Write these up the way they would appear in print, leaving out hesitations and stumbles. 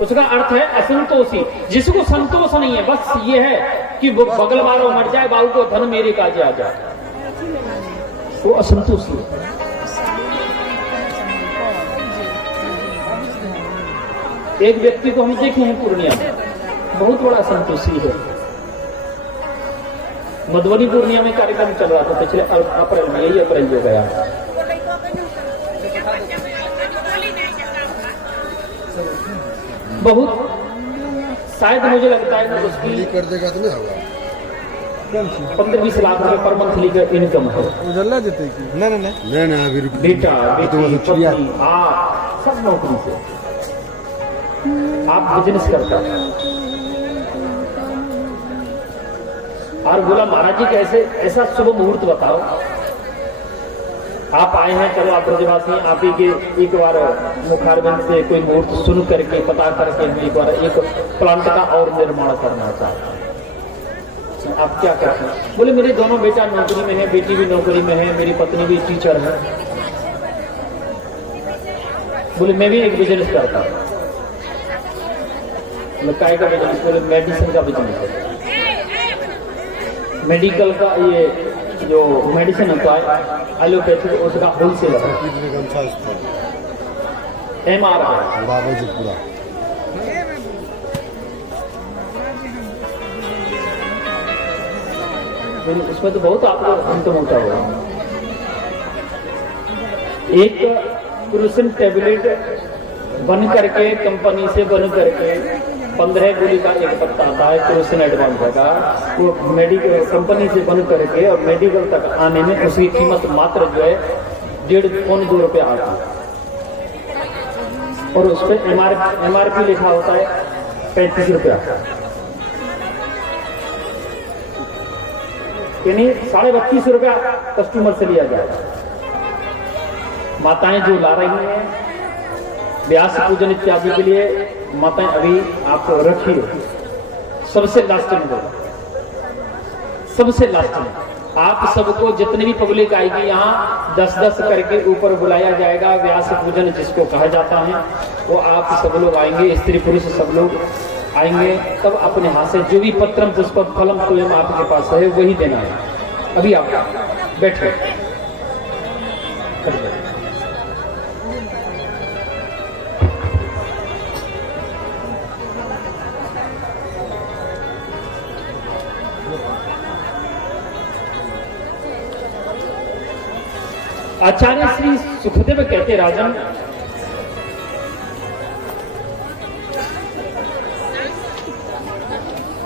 उसका अर्थ है असंतोषी, जिसको संतोष नहीं है, बस ये है कि वो बगल वालों मर जाए, बाबू को धन मेरे काजे आ जाए, वो असंतोषी है। एक व्यक्ति को हम देखे हैं पूर्णिया में, बहुत बड़ा संतोषी है। मधुबनी पूर्णिया में कार्यक्रम चल रहा था पिछले अप्रैल में, यही अप्रैल जो गया, बहुत शायद मुझे लगता है ना उसकी कर देगा तो नहीं होगा, 15-20 लाख रुपए पर मंथली का इनकम है। उजला देते कि नहीं अभी बेटा बेटी पत्नी आप सब नौकरी से, आप बिजनेस करता है। और बोला महाराज जी कैसे ऐसा शुभ मुहूर्त बताओ। आप आए हैं, चलो आप ब्रजवासी हैं, आप ही के एक बार मुखारबिंद से कोई मुहूर्त सुन करके पता करके एक बार एक प्लांट का और निर्माण करना चाहता हूं। आप क्या करते हैं? बोले मेरे दोनों बेटा नौकरी में है, बेटी भी नौकरी में है, मेरी पत्नी भी टीचर है। बोले मैं भी एक बिजनेस करता हूँ। काय का बिजनेस? बोले मेडिसिन का बिजनेस है, मेडिकल का, ये जो मेडिसिन होता है एलोपैथिक, उसका होलसेलर है। MRI बाबाजीपुरा उसमें तो बहुत आपको इनकम होता होगा। एक क्रूसिन टैबलेट बन करके कंपनी से बन करके 15 गोली का एक पत्ता आता है क्रूसिन एडवांस का, वो मेडिकल कंपनी से बन करके और मेडिकल तक आने में उसकी कीमत मात्र जो है 1.5-2 रुपया आता है। और उस पर MRP लिखा होता है 35 रुपया, यानी 32.5 रुपया कस्टमर से लिया जाएगा। माताएं जो ला रही हैं व्यास पूजन इत्यादि के लिए, माताएं अभी आप रखिए, सबसे लास्ट में बोला, सबसे लास्ट में आप सबको जितनी भी पब्लिक आएगी यहाँ 10-10 करके ऊपर बुलाया जाएगा। व्यास पूजन जिसको कहा जाता है वो आप सब लोग आएंगे, स्त्री पुरुष सब लोग आएंगे, तब अपने हाथ से जो भी पत्रम पुष्पम फलम स्वयं आपके पास है वही देना है। अभी आप बैठे, आचार्य श्री सुखदेव कहते राजन,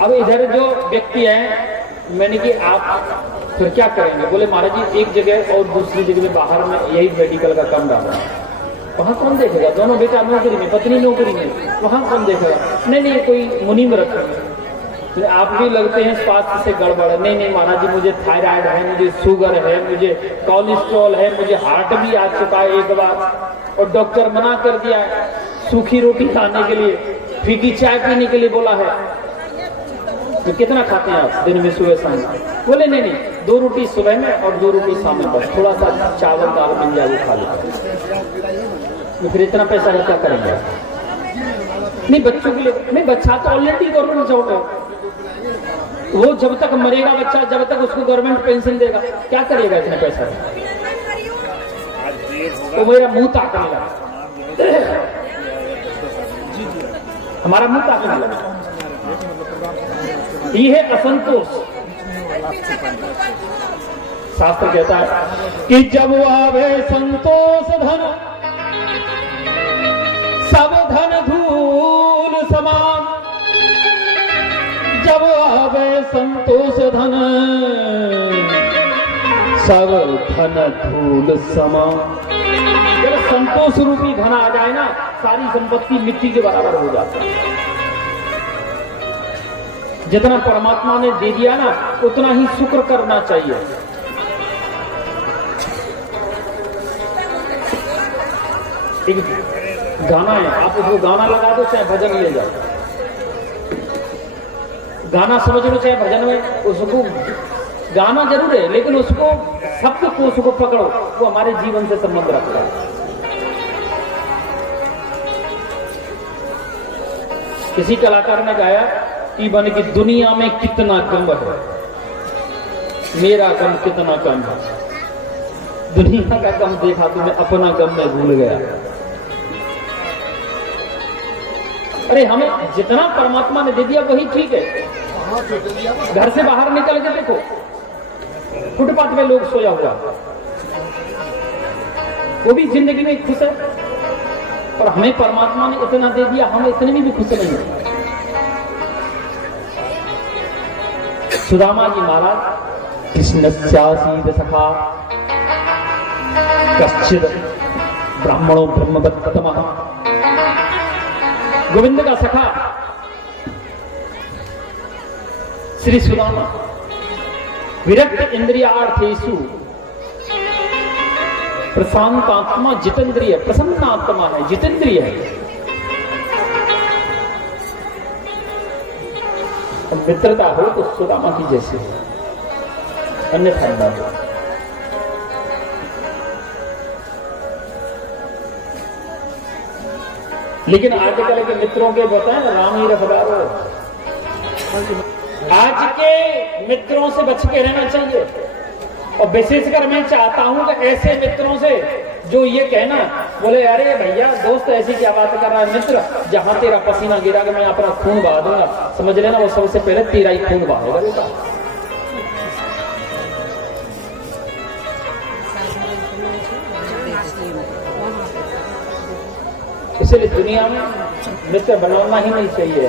अब इधर जो व्यक्ति है, मैंने कि आप फिर क्या करेंगे? बोले महाराज जी एक जगह और दूसरी जगह में बाहर में यही मेडिकल का काम डाला, वहां कौन देखेगा? दोनों बेटा नौकरी में, पत्नी नौकरी में, वहां कौन देखेगा? नहीं कोई मुनि में रखेंगे। तो आप भी लगते हैं स्वास्थ्य से गड़बड़ है। नहीं महाराज जी मुझे थायराइड है, मुझे शुगर है, मुझे कोलेस्ट्रॉल है, मुझे हार्ट भी आ चुका है एक बार, और डॉक्टर मना कर दिया है सूखी रोटी खाने के लिए, फीकी चाय पीने के लिए बोला है। तो कितना खाते हैं आप दिन में सुबह शाम? बोले नहीं 2 रोटी सुबह में और 2 रोटी शाम में, बस थोड़ा सा चावल दाल मिल जाए वो खा लेते। तो फिर इतना पैसा का क्या करेंगे? नहीं बच्चों के लिए नहीं, बच्चा तो ऑलरेडी गवर्नमेंट जॉब है, वो जब तक मरेगा बच्चा, जब तक उसको गवर्नमेंट पेंशन देगा, क्या करेगा इतने पैसा? तो मेरा मुंह ताकने लगा, हमारा मुंह ताकने लगा। ये है असंतोष। शास्त्र कहता है कि जब आवे संतोष धन, सब धन धूल समान। जब आवे संतोष धन, सब धन धूल समान। जब संतोष रूपी धन आ जाए ना, सारी संपत्ति मिट्टी के बराबर हो जाती है। जितना परमात्मा ने दे दिया ना, उतना ही शुक्र करना चाहिए। एक गाना है, आप उसको गाना लगा दो चाहे भजन ले जाओ, गाना समझ लो चाहे भजन में, उसको गाना जरूर है लेकिन उसको शब्द को उसको पकड़ो, वो हमारे जीवन से संबंध रखता है। किसी कलाकार ने गाया कि बन की दुनिया में कितना गम है, मेरा गम कितना कम है। दुनिया का गम देखा तो मैं अपना गम में भूल गया। अरे हमें जितना परमात्मा ने दे दिया वही ठीक है। घर से बाहर निकल के देखो, फुटपाथ में लोग सोया हुआ, वो भी जिंदगी में खुश है। और हमें परमात्मा ने इतना दे दिया, हम इतने में भी खुश नहीं है। सुदामा जी महाराज कृष्णस्यासीद सखा कश्चिद ब्राह्मणो ब्रह्मवत्तमः, गोविंद का सखा श्री सुदामा विरक्त इंद्रियार्थेषु प्रशांतात्मा जितेंद्रिय, प्रसन्न आत्मा है, जितेंद्रिय है। मित्रता हो तो सुदामा की जैसी हो, अन्यथा नहीं। लेकिन आजकल के मित्रों के बताए राम ही रखदारो, आज के मित्रों से बच के रहना चाहिए। और विशेषकर मैं चाहता हूं कि ऐसे मित्रों से जो ये कहना बोले अरे भैया दोस्त ऐसी क्या बात कर रहा है, मित्र जहां तेरा पसीना गिरा कि मैं अपना खून बहा दूंगा, समझ लेना वो सबसे पहले तेरा ही खून बहाएगा बेटा। इसलिए दुनिया में मित्र बनाना ही नहीं चाहिए।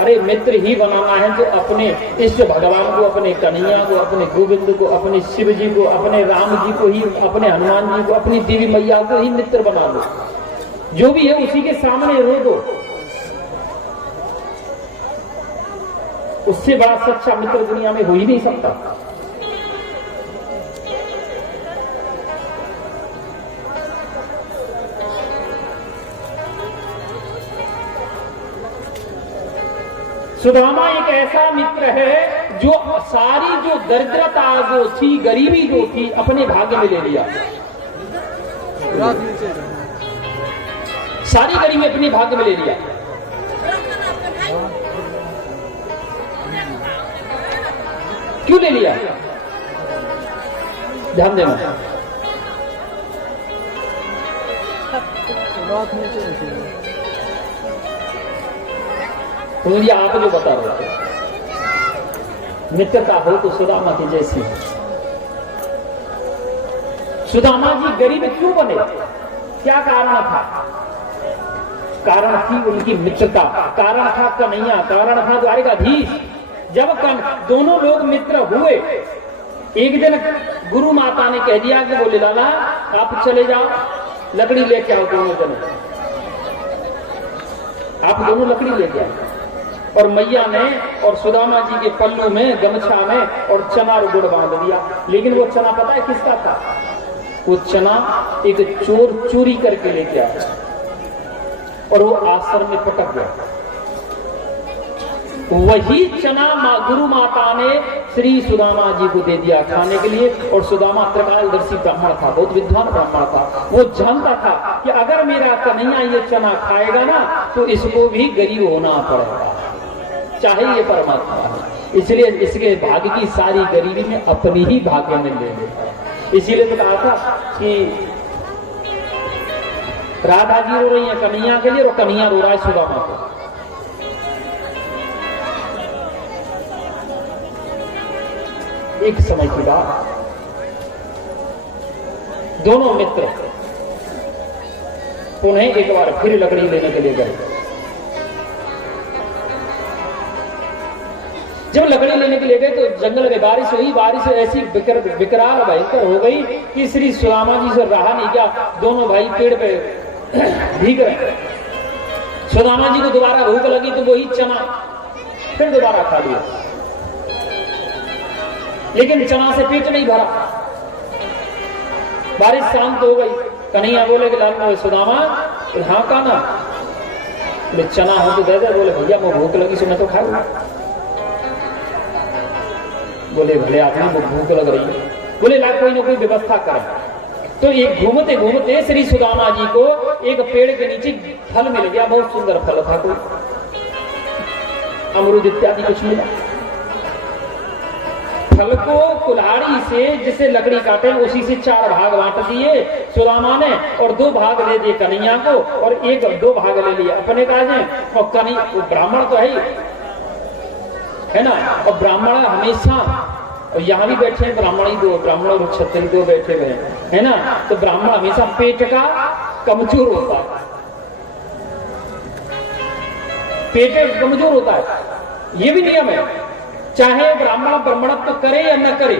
अरे मित्र ही बनाना है जो अपने इष्ट भगवान को, अपने कन्हैया को, अपने गोविंद को, अपने शिव जी को, अपने राम जी को ही, अपने हनुमान जी को, अपनी देवी मैया को ही मित्र बना लो। जो भी है उसी के सामने रो दो। उससे बड़ा सच्चा मित्र दुनिया में हो ही नहीं सकता। सुदामा एक ऐसा मित्र है जो सारी जो दरिद्रता जो थी, गरीबी जो थी, अपने भाग्य में ले लिया। सारी गरीबी अपने भाग्य में ले लिया। क्यों ले लिया? ध्यान देना। तो मुझे आप जो बता रहे थे, मित्रता हो तो सुदामा की जैसी। सुदामा जी गरीब क्यों बने? क्या कारण था? कारण थी उनकी मित्रता, कारण था कन्हैया, कारण था द्वारिकाधीश। जब दोनों लोग मित्र हुए, एक दिन गुरु माता ने कह दिया कि बोले लाला आप चले जाओ, लकड़ी लेके आओ। दोनों जने आप दोनों लकड़ी लेके आओ। और मैया ने और सुदामा जी के पल्लू में, गमछा में और चना और गुड़ बांध दिया। लेकिन वो चना पता है किसका था? वो चना एक चोर चोरी करके लेके आया और वो आश्रम में पटक गया। वही चना गुरु माता ने श्री सुदामा जी को दे दिया खाने के लिए। और सुदामा त्रिकालदर्शी ब्राह्मण था, बहुत विद्वान ब्राह्मण था। वो जानता था कि अगर मेरा कन्हैया ये चना खाएगा ना तो इसको भी गरीब होना पड़ेगा, चाहे ये परमात्मा है। इसलिए इसके भाग्य की सारी गरीबी में अपनी ही भाग्य में ले लेता है। इसीलिए तो कहा था कि राधा जी रो रही है कन्हैया के लिए और कन्हैया रो रहा है सुदामा को। एक समय की बात, दोनों मित्र पुनः एक बार फिर लकड़ी लेने के लिए गए। जब लकड़ी लेने के लिए गए तो जंगल में बारिश हुई। बारिश ऐसी विकराल भयंकर हो गई कि श्री सुदामा जी से रहा नहीं गया। दोनों भाई पेड़ पे भीग रहे। सुदामा जी को दोबारा भूख लगी तो वही चना फिर दोबारा खा लिया, लेकिन चना से पेट नहीं भरा। बारिश शांत हो गई। कन्हैया बोले कि लाल सुदामा, हाँ का ना, बोले चना हो तो दे दे। बोले भैया मैं भूख लगी सो मैं तो खाऊंगा। बोले भले आदमी को भूख लग रही है, बोले ला कोई ना कोई व्यवस्था करें। तो एक घूमते घूमते श्री सुदामा जी को एक पेड़ के नीचे फल मिल गया, बहुत सुंदर फल था। कोई अमरूद इत्यादि कुछ मिला। फल को कुल्हाड़ी से जिसे लकड़ी काटे उसी से 4 भाग बांट दिए सुदामा ने, और 2 भाग दे दिए कन्हैया को, और 2 भाग ले लिए अपने काजे। और कन्हैया ब्राह्मण तो है ना, और ब्राह्मण हमेशा, और यहाँ भी बैठे हैं ब्राह्मण ही 2, ब्राह्मण और क्षत्रिय 2 बैठे हुए हैं, है ना। तो ब्राह्मण हमेशा पेट का कमजोर होता है, पेट कमजोर होता है, ये भी नियम है। चाहे ब्राह्मण ब्राह्मणत्व करे या न करे,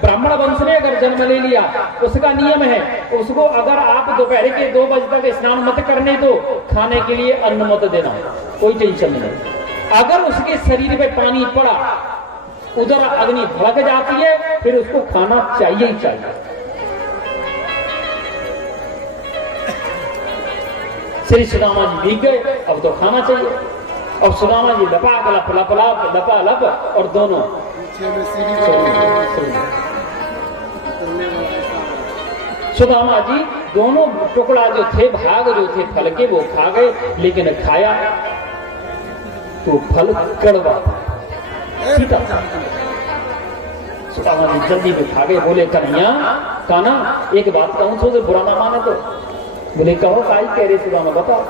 ब्राह्मण वंश ने अगर जन्म ले लिया उसका नियम है, उसको अगर आप दोपहर के 2 बजे तक स्नान मत करने दो, खाने के लिए अन्न मत देना, कोई टेंशन नहीं। अगर उसके शरीर पे पानी पड़ा, उधर अग्नि भड़क जाती है, फिर उसको खाना चाहिए ही चाहिए। श्री सुदामा जी भीग गए, अब तो खाना चाहिए। और सुदामा जी लपाक लप लप लप लपा लप, और दोनों सुदामा जी दोनों टुकड़ा जो थे, भाग जो थे फल के, वो खा गए, लेकिन खाया तो फल कड़वा। सुदामा जी जल्दी में खा गए। बोले कन्हैया काना, एक बात कहूं तो बुरा ना माने तो। बोले कहो, काई कह रहे सुदामा, बताओ।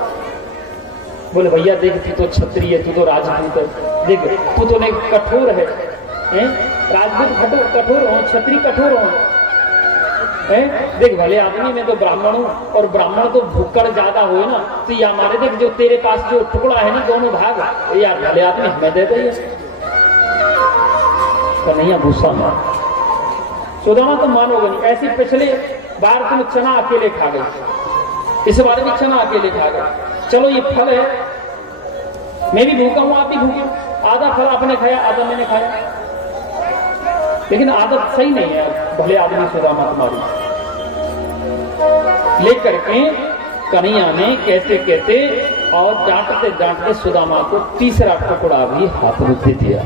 बोले भैया देख, तू तो क्षत्रिय है, तू तो राजपूत है, देख तू तो नहीं कठोर है, राजपूत कठोर हो, क्षत्रिय कठोर हो, देख भले आदमी में तो ब्राह्मण हूं, और ब्राह्मण तो भूकड़ ज्यादा हो ना, तो ये हमारे देख जो तेरे पास जो टुकड़ा है ना, दोनों भाग यार भले आदमी हमें दे दे। कन्हैया गुस्सा मार। सुदामा तो मानोगे नहीं, ऐसी पिछले बार तुम चना अकेले खा गए, इस बार भी चना अकेले खा गए। चलो ये फल है, मैं भी भूखा हूं, आप भी भूखे, आधा फल आपने खाया, आधा मैंने खाया, लेकिन आदत सही नहीं है भले आदमी सुदामा तुम्हारी। लेकर के कन्हैया ने कहते कहते और डांटते डांटते सुदामा को 3रा टुकड़ा भी हाथ में दे दिया।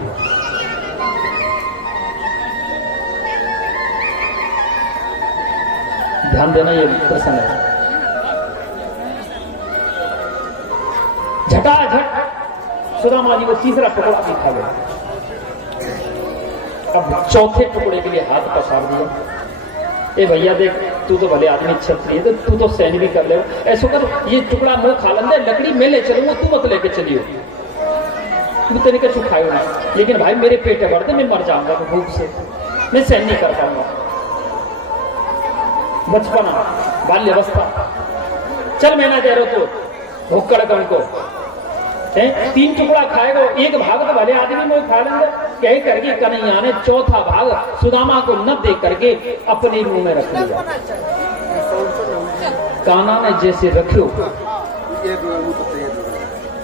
ध्यान देना, ये प्रसंग है। झटाझट सुदामा जी को 3रा टुकड़ा भी खा गया। अब 4थे टुकड़े के लिए हाथ पसार दिया। ए भैया देख, तू तो भले आदमी क्षत्रिय है, तो तू तो सहन भी कर ले, ऐसा कर ये टुकड़ा मुंह खा लेंगे, लकड़ी मैं ले चलूंगा, तू मत लेके चलियो, तू तेरे का खायो ना, लेकिन भाई मेरे पेट भर दे, मैं मर जाऊंगा भूख से, मैं सहन नहीं कर पाऊंगा। बचपना बाल्यावस्था, चल मैं ना दे रहा तो भूखड़ कौन को 3 टुकड़ा खाएगा, 1 भाग तो भले आदमी में खा लेंगे। कह करके कन्हैया ने 4था भाग सुदामा को न दे करके अपने मुंह में रख लिया। कान्हा ने जैसे रखो,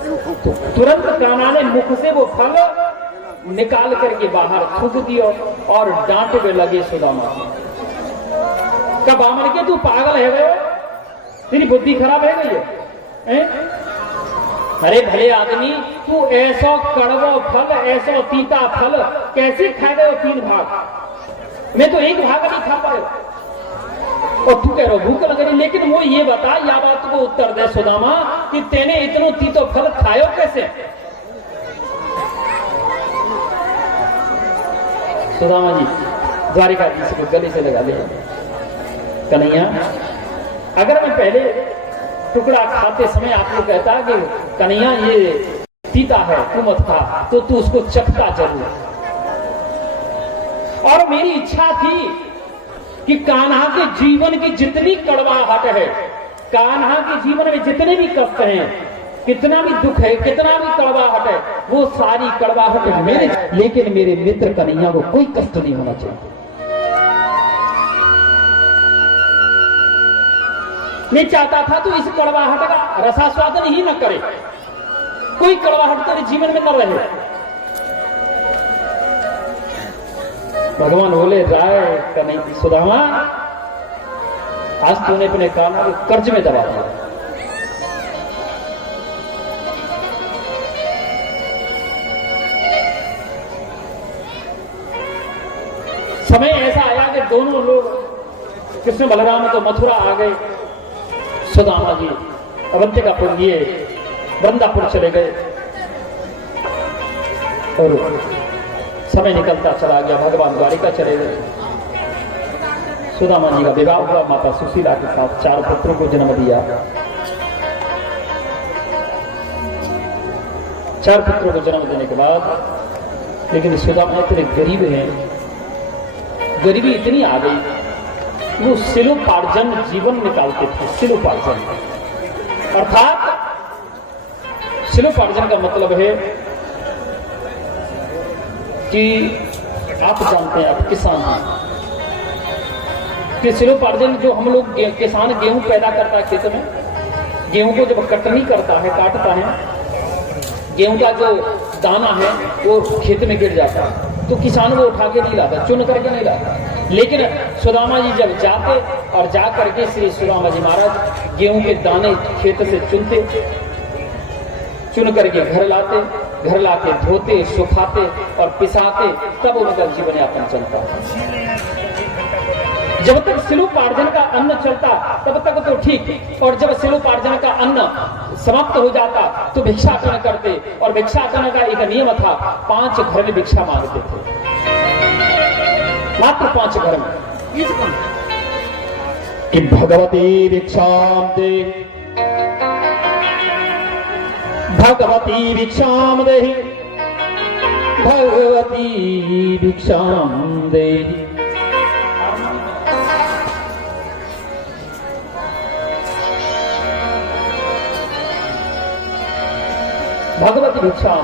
तो तुरंत कान्हा ने मुख से वो फल निकाल करके बाहर थूक दिया और डांटने लगे सुदामा। कब बामन के तू पागल है गए, तेरी बुद्धि खराब है गई है? अरे भले आदमी, तू ऐसा कड़वा फल, ऐसा तीता फल कैसे खाए गए 3 भाग? मैं तो 1 भाग नहीं खा पाए, और तू कह रहा भूख लग रही। लेकिन वो ये बता, या बात को उत्तर दे सुदामा कि तेने इतनो तीतो फल खायो कैसे? सुदामा जी द्वारिकाधीश को गले से लगा लिया। कन्हैया, अगर मैं पहले टुकड़ा खाते समय आपको कहता कि कन्हैया ये तीता है, तू मत खा, तो तू उसको चखता जरूर। और मेरी इच्छा थी कि कान्हा के जीवन की जितनी कड़वाहट है, कान्हा के जीवन में जितने भी कष्ट हैं, कितना भी दुख है, कितना भी कड़वाहट है, वो सारी कड़वाहट मेरे, लेकिन मेरे मित्र कन्हैया को कोई कष्ट नहीं होना चाहिए। मैं चाहता था तो इस कड़वाहट का रसास्वादन ही न करे, कोई कड़वाहट तेरे जीवन में न रहे। भगवान बोले, राय कन्हैया सुदामा, आज तूने अपने कान्हा को कर्ज में दबा दिया। समय ऐसा आया कि दोनों लोग कृष्ण बलराम तो मथुरा आ गए, सुदामा जी अवंतिकापुर ये वृंदापुर चले गए। और समय निकलता चला गया, भगवान द्वारिका चले गए। सुदामा जी का विवाह हुआ, माता सुशीला के साथ 4 पुत्रों को जन्म दिया। 4 पुत्रों को जन्म देने के बाद लेकिन सुदामा इतने गरीब हैं, गरीबी इतनी आ गई, वो सिलोपार्जन जीवन निकालते थे। सिलोपार्जन अर्थात सिलोपार्जन का मतलब है कि आप जानते हैं, आप किसान हैं, कि सिलोपार्जन जो हम लोग किसान गेहूं पैदा करता है खेत में, गेहूं को जब कटनी करता है, काटता है, गेहूं का जो दाना है वो खेत में गिर जाता है, तो किसान वो उठा के नहीं लाता, चुन करके नहीं लाता। लेकिन सुदामा जी जब जाते और जा करके श्री सुदामा जी महाराज गेहूं के दाने खेत से चुनते, चुन करके घर लाते, घर लाके धोते, सुखाते और पिसाते, तब उनका जीवन यापन चलता। जब तक सिलोपार्जन का अन्न चलता तब तक तो ठीक, और जब सिलोपार्जन का अन्न समाप्त हो जाता तो भिक्षाटन करते, और भिक्षाटन का एक नियम था, 5 घर में भिक्षा मांगते थे, मात्र 5 घर में। कि भगवती भिक्षाम दे, भगवती भिक्षाम दे, भगवती भिक्षाम दे। भगवती भिक्षा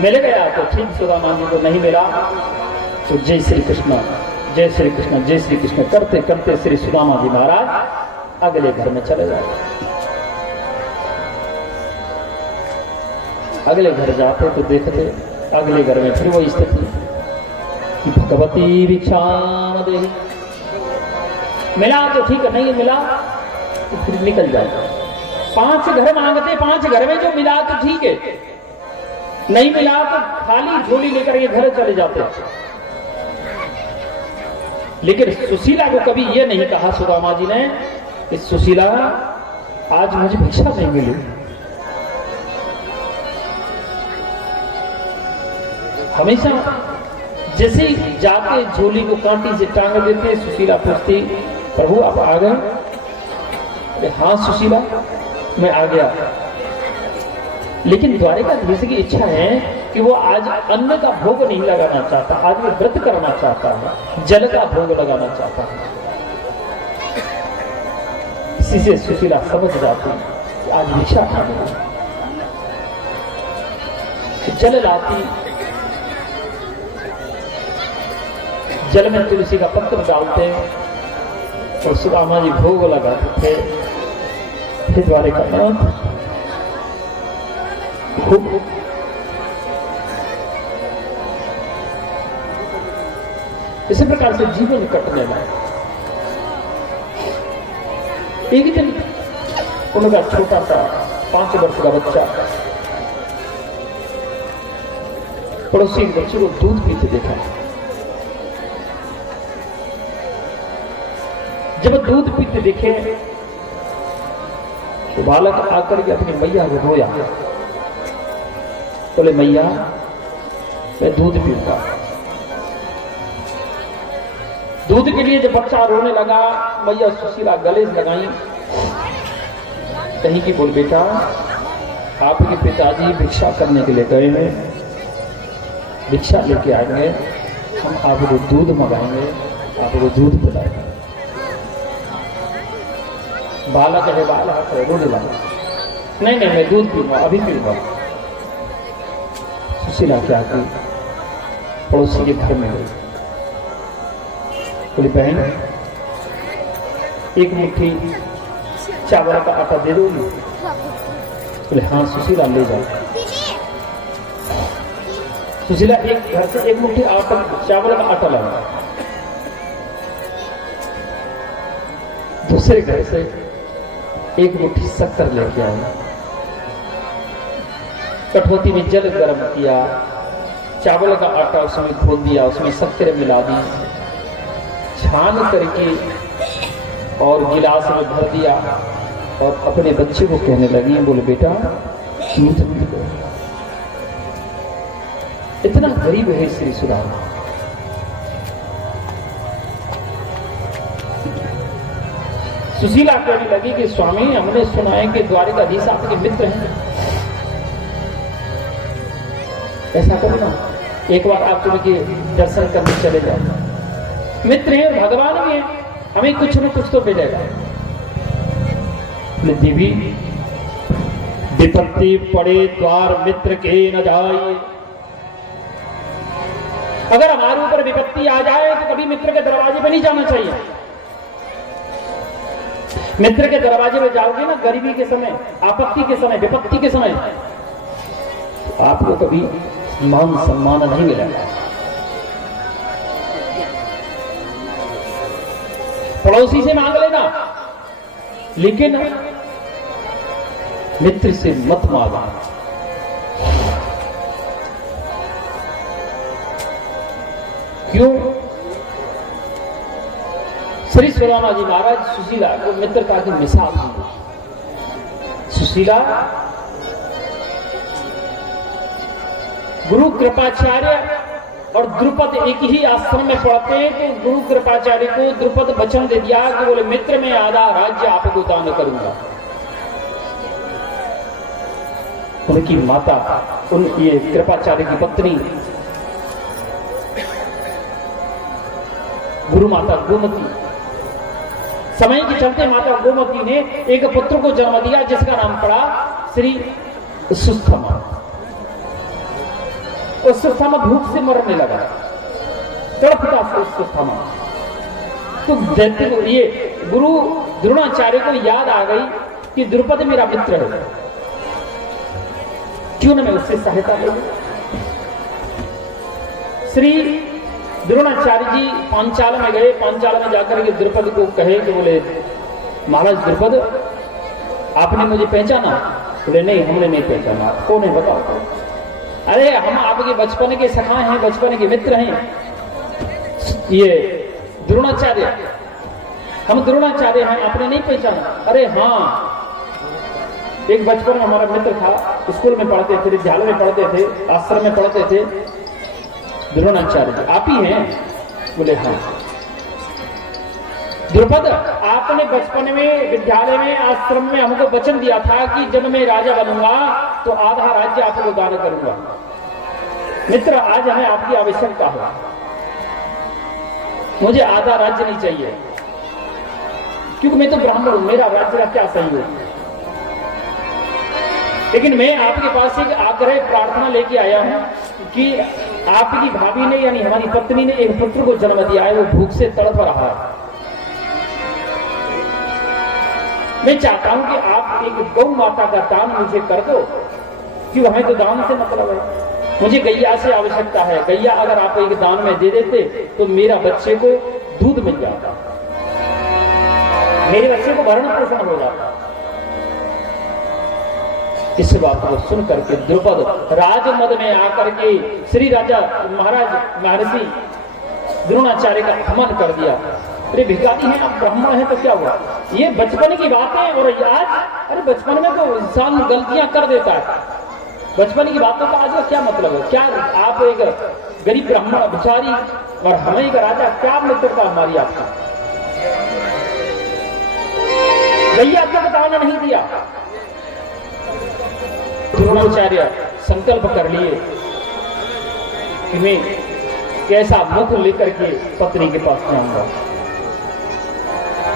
मिल गया तो ठीक, सुदामा जी को नहीं मिला तो जय श्री कृष्ण, जय श्री कृष्ण, जय श्री कृष्ण करते करते श्री सुदामा जी महाराज अगले घर में चले जाते। अगले घर जाते तो देखते अगले घर में फिर वही स्थिति कि भगवती भिक्षा दे। मिला तो ठीक, नहीं मिला तो फिर निकल जाए। 5 घर मांगते, 5 घर में जो मिला तो ठीक है, नहीं मिला तो खाली झोली लेकर ये घर चले जाते। लेकिन सुशीला को कभी ये नहीं कहा सुदामा जी ने कि सुशीला आज मुझे भिक्षा नहीं मिली। हमेशा जैसे ही जाते झोली को कांटी से टांग देते, सुशीला पूछती प्रभु आप आ गए? अरे हाँ सुशीला मैं आ गया। लेकिन द्वारिकाधीश की इच्छा है कि वो आज अन्न का भोग नहीं लगाना चाहता, आज वो व्रत करना चाहता है, जल का भोग लगाना चाहता है। इसी से सुशीला समझ जाती कि आज भिक्षा खानी, जल लाती, जल में तुलसी का पत्र डालते और सुदामा जी भोग लगाते थे। फिर द्वारिकानाथ खूब इसी प्रकार से जीवन कटने लगा। एक दिन उनका छोटा सा 5 वर्ष का बच्चा पड़ोसी बच्चे को दूध पीते देखा। जब दूध पीते देखे तो बालक आकर के अपनी मैया को रोया, बोले मैया मैं दूध पीऊंगा। दूध के लिए जब बच्चा रोने लगा, मैया सुशीला गले से लगाई, कहीं की बोल बेटा आपके पिताजी भिक्षा करने के लिए गए हैं, भिक्षा लेके आएंगे, हम आपको दूध मंगाएंगे, आपको दूध पिलाएंगे। बालक है, बालक है, रोने लगा, नहीं नहीं मैं दूध पीऊंगा, अभी पीऊंगा। सुशीला क्या की पड़ोसी के घर में गई, बोली बहन एक मुट्ठी चावल का आटा दे दोगी? बोले हाँ सुशीला ले जाओ। सुशीला एक घर से एक मुट्ठी आटा चावल का आटा लाया, दूसरे घर से एक मुट्ठी शक्कर लेके आया, कठौती में जल गर्म किया, चावल का आटा उसमें खोल दिया, उसमें शक्कर मिला दी, छान करके और गिलास में भर दिया और अपने बच्चे को कहने लगी, बोले बेटा दूध पी लो। इतना गरीब है श्री सुदामा। सुशीला कहने लगी कि स्वामी, हमने सुना है कि द्वारिकाधीश आपके मित्र हैं, ऐसा करो ना, एक बार आप उनके दर्शन करने चले जाओ। मित्र हैं, भगवान भी हैं, हमें कुछ न कुछ तो मिलेगा। देवी, विपत्ति पड़े द्वार मित्र के न जाए। अगर हमारे ऊपर विपत्ति आ जाए तो कभी मित्र के दरवाजे पे नहीं जाना चाहिए। मित्र के दरवाजे में जाओगे ना गरीबी के समय, आपत्ति के समय, विपत्ति के समय, तो आपको कभी मान सम्मान नहीं मिलेगा। पड़ोसी से मांग लेना, लेकिन मित्र से मत मांगना। क्यों? श्री सुदामा जी महाराज सुशीला को मित्रता की मिसाल दी। सुशीला गुरु कृपाचार्य और द्रुपद एक ही आश्रम में पढ़ते हैं, तो गुरु कृपाचार्य को द्रुपद वचन दे दिया कि बोले मित्र में आधा राज्य आपको दान करूंगा। उनकी माता, उनकी कृपाचार्य की पत्नी गुरु माता गोमती, समय के चलते माता गोमती ने एक पुत्र को जन्म दिया जिसका नाम पड़ा श्री सुस्थमा। उस सुस्थमा भूख से मरने लगा, तड़पता से सुस्थमा। तो दैत्य को, ये गुरु द्रोणाचार्य को याद आ गई कि द्रुपद मेरा मित्र है, क्यों न मैं उससे सहायता लूं। श्री द्रोणाचार्य जी पांचाल में गए। पांचाल में जाकर के द्रुपद को कहे कि बोले महाराज द्रुपद, आपने मुझे पहचाना? बोले नहीं, हमने नहीं पहचाना। कौन है बताओ? अरे हम आपके बचपन के सखा हैं, बचपन के मित्र हैं, ये द्रोणाचार्य, हम द्रोणाचार्य हैं, आपने नहीं पहचाना? अरे हाँ, एक बचपन में हमारा मित्र था, स्कूल में पढ़ते थे, विद्यालय में पढ़ते थे, आश्रम में पढ़ते थे, द्रोणाचार्य जी आप ही हैं? बोले हाँ। द्रुपद, आपने बचपन में, विद्यालय में, आश्रम में हमको वचन दिया था कि जब मैं राजा बनूंगा तो आधा राज्य आपको दान करूंगा। मित्र, आज हमें आपकी आवश्यकता है, मुझे आधा राज्य नहीं चाहिए, क्योंकि मैं तो ब्राह्मण हूं, मेरा राज्य का क्या सहयोग। लेकिन मैं आपके पास एक आग्रह प्रार्थना लेके आया हूं कि आपकी भाभी ने, यानी हमारी पत्नी ने एक पुत्र को जन्म दिया है, वो भूख से तड़प रहा है। मैं चाहता हूं कि आप एक गौ माता का दान मुझे कर दो, कि हमें तो दान से मतलब है, मुझे गैया से आवश्यकता है। गैया अगर आप एक दान में दे देते तो मेरा बच्चे को दूध मिल जाता, मेरे बच्चे को भरण पोषण हो जाता। इस बात को सुनकर के द्रुपद राजमद में आकर के श्री राजा महाराज महर्षि द्रोणाचार्य का अपमान कर दिया। अरे भिखारी हैं आप, ब्राह्मण हैं तो क्या हुआ? ये बचपन की बात है। और आज, अरे बचपन में तो इंसान गलतियां कर देता है, बचपन की बातों का आज का क्या मतलब है? क्या आप एक गरीब ब्राह्मण भिखारी और हमें एक राजा, क्या मित्रता हमारी आपकी? गैया तक दान नहीं दिया। द्रोणाचार्य संकल्प कर लिए कि मैं कैसा मुख लेकर के पत्नी के पास जाऊंगा।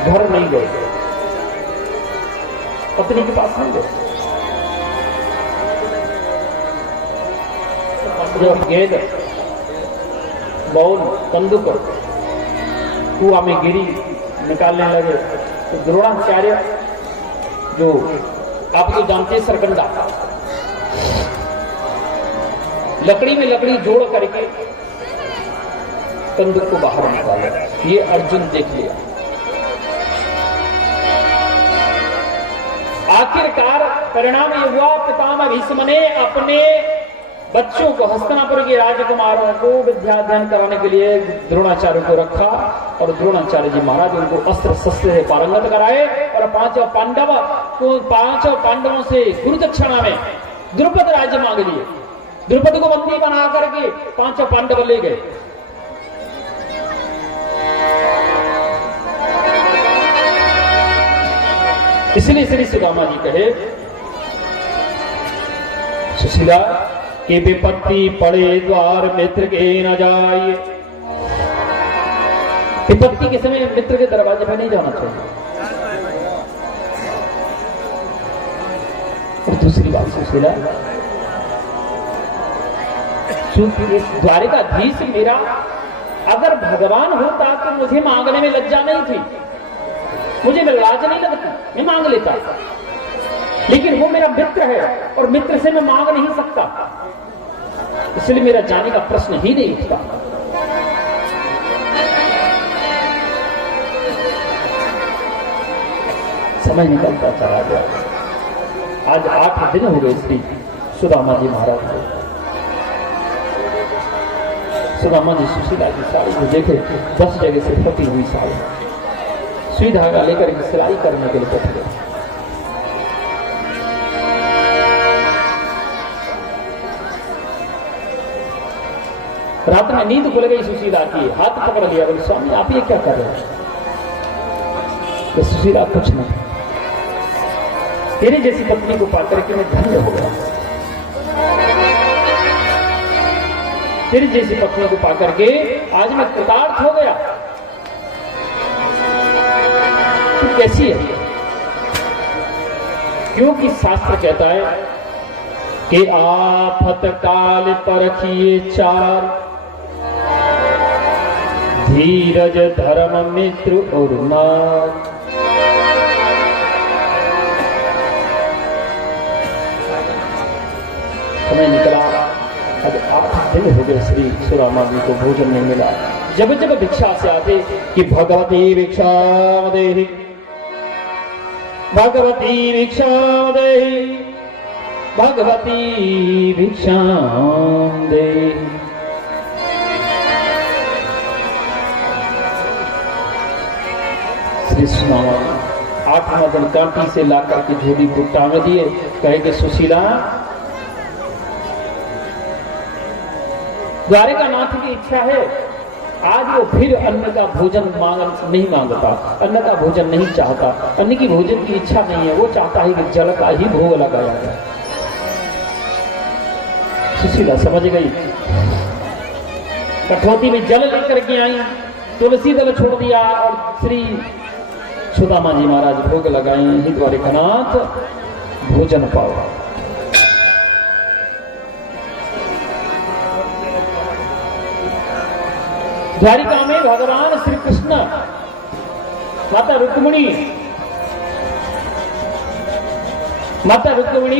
घर नहीं गए, पत्नी के पास नहीं गए। जब गेंद, बॉल, बंदूक कुआ में गिरी, निकालने लगे तो द्रोणाचार्य, जो आप तो जानते हैं सरकंडा, लकड़ी में लकड़ी जोड़ करके बंदूक को बाहर निकाला। ये अर्जुन देख लिया। आखिरकार परिणाम ये हुआ, पितामह भीष्म ने अपने बच्चों को, हस्तिनापुर के राजकुमारों को विद्याध्ययन कराने के लिए द्रोणाचार्य को रखा और द्रोणाचार्य जी महाराज उनको अस्त्र शस्त्र से पारंगत कराए और पांचों पांडवों से गुरु दक्षिणा में द्रुपद राज्य मांग लिए। द्रौपदी को बंदी बना करके 5 पांडव ले गए। इसलिए श्री सुदामा जी कहे सुशीला कि विपत्ति पड़े द्वार मित्र के न जाइए। विपत्ति के समय मित्र के दरवाजे पर नहीं जाना चाहिए। और दूसरी बात सुशीला, द्वारिकाधीश मेरा अगर भगवान होता तो मुझे मांगने में लज्जा नहीं थी, मुझे लाज नहीं लगती, मैं मांग लेता। लेकिन वो मेरा मित्र है और मित्र से मैं मांग नहीं सकता, इसलिए मेरा जाने का प्रश्न ही नहीं उठता। समय निकलता चला गया। आज 8 दिन हो गए श्री सुदामा जी महाराज को। सुदामा जी सुशीला की साड़ी को देखे 10 जगह से फटी हुई साड़ी, सुई धागा लेकर के सिलाई करने के लिए बैठ गए। रात में नींद खुल गई सुशीला की, हाथ पकड़ लिया, बोले स्वामी आप ये क्या कर रहे हैं? तो सुशीला कुछ नहीं, तेरी जैसी पत्नी को पाकर के मैं धन्य हो गया, तेरी जैसी पत्नी को पाकर के आज मैं कृतार्थ हो गया। तू कैसी है? क्योंकि शास्त्र कहता है कि आफत काल परखिए 4, धीरज धर्म मित्र और मार। समय निकला, अब 8 दिन हो गए श्री सुदामा जी को भोजन नहीं मिला। जब जब भिक्षा से आते कि भगवती भिक्षा देहि, भगवती भिक्षा देहि, भगवती भिक्षा देहि। श्री सुदामा 8वां दिन कांटी से लाकर के झोली को टांग दिए, कहे कि सुशीला द्वारिकानाथ की इच्छा है, आज वो फिर अन्न का भोजन नहीं मांगता, अन्न का भोजन नहीं चाहता, अन्न की भोजन की इच्छा नहीं है, वो चाहता है कि जल का ही भोग लगाया जाए। सुशीला समझ गई, कठौती में जल लेकर के आई, तुलसी दल छोड़ दिया और श्री सुदामा जी महाराज भोग लगाए, ही द्वारिकानाथ भोजन पाओ। द्वारिका में भगवान श्री कृष्ण, माता रुक्मिणी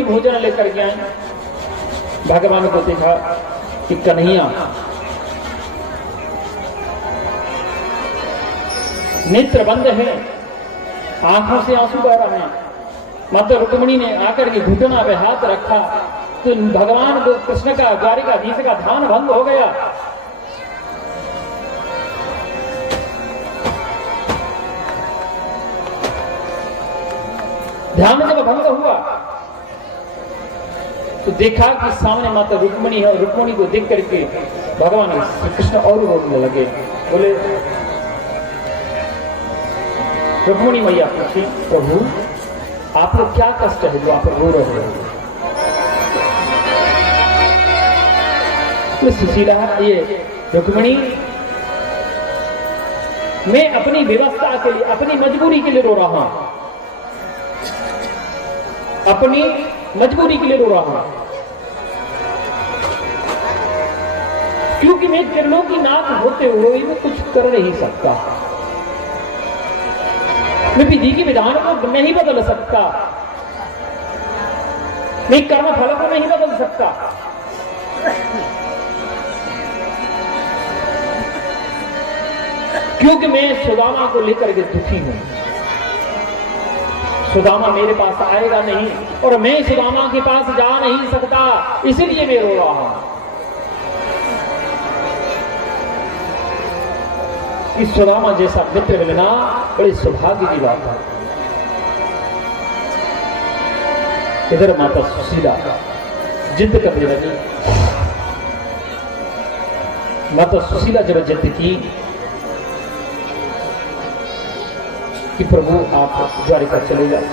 भोजन लेकर के आए। भगवान को देखा कि कन्हैया नेत्र बंद है, आंखों से आंसू बह रहे हैं। माता रुक्मिणी ने आकर के घुटना पे हाथ रखा तो भगवान कृष्ण का, द्वारिकाधीश का ध्यान भंग हो गया। ध्यान जब भंग हुआ तो देखा कि सामने माता रुक्मिणी है, और रुक्मिणी को देख करके भगवान श्री कृष्ण और रोने लगे। बोले, रुक्मिणी मैया पूछी, प्रभु आपको क्या कष्ट है जो आप रो रहे हो? तो सुशीला, ये रुक्मिणी, मैं अपनी व्यवस्था के लिए, अपनी मजबूरी के लिए रो रहा हूं, अपनी मजबूरी के लिए रो रहा हूं, क्योंकि मैं त्रिलोकीनाथ होते हुए भी कुछ कर नहीं सकता, मैं विधि के विधान को नहीं बदल सकता, मैं कर्म फल को नहीं बदल सकता। क्योंकि मैं सुदामा को लेकर के दुखी हूं, सुदामा मेरे पास आएगा नहीं और मैं सुदामा के पास जा नहीं सकता, इसलिए मैं रो रहा हूं। इस सुदामा जैसा मित्र मिलना बड़ी सौभाग्य की बात है। इधर माता सुशीला जिद करने लगी, माता सुशीला जब जिद की कि प्रभु आप द्वारिका चले जाओ,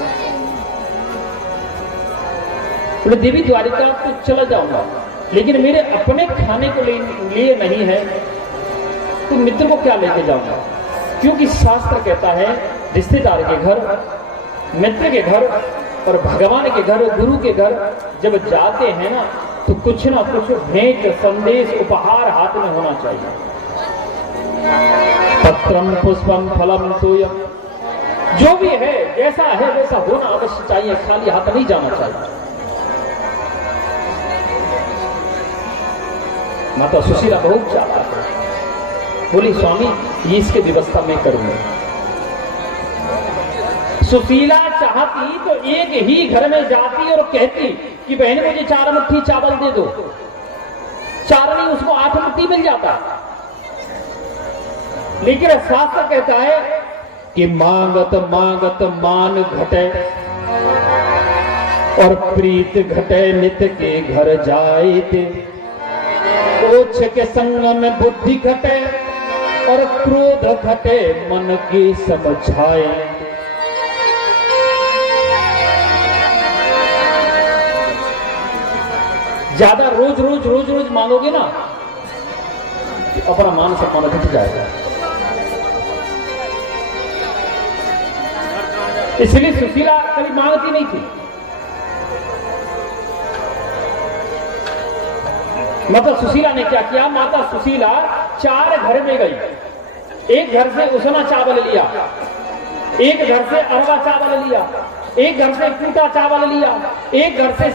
बोले देवी द्वारिका तो चला जाऊंगा, लेकिन मेरे अपने खाने को लिए नहीं है, तो मित्र को क्या लेके जाऊंगा? क्योंकि शास्त्र कहता है रिश्तेदार के घर, मित्र के घर और भगवान के घर, गुरु के घर जब जाते हैं ना, तो कुछ ना कुछ भेंट, संदेश, उपहार हाथ में होना चाहिए। पत्रम पुष्पम फलम तोयम, जो भी है जैसा है वैसा होना अवश्य चाहिए, खाली हाथ नहीं जाना चाहिए। माता सुशीला बहुत चालाक है, बोली स्वामी ये इसकी व्यवस्था मैं करूंगी। सुशीला चाहती तो एक ही घर में जाती और कहती कि बहन मुझे 4 मुट्ठी चावल दे दो, 4 नहीं उसको 8 मुट्ठी मिल जाता। लेकिन शास्त्र कहता है कि मांगत मांगत मान घटे और प्रीत घटे नित के घर जाए थे, ओछ के संग में बुद्धि घटे और क्रोध घटे मन की समझाए। ज्यादा रोज रोज मांगोगे ना, तो अपना मान सम्मान घट जाएगा। इसलिए सुशीला कभी मांगती नहीं थी। माता सुशीला ने क्या किया? माता सुशीला 4 घर में गई। एक घर से उसना चावल लिया, एक घर से अरवा चावल लिया, एक घर से कूटा चावल लिया, एक घर से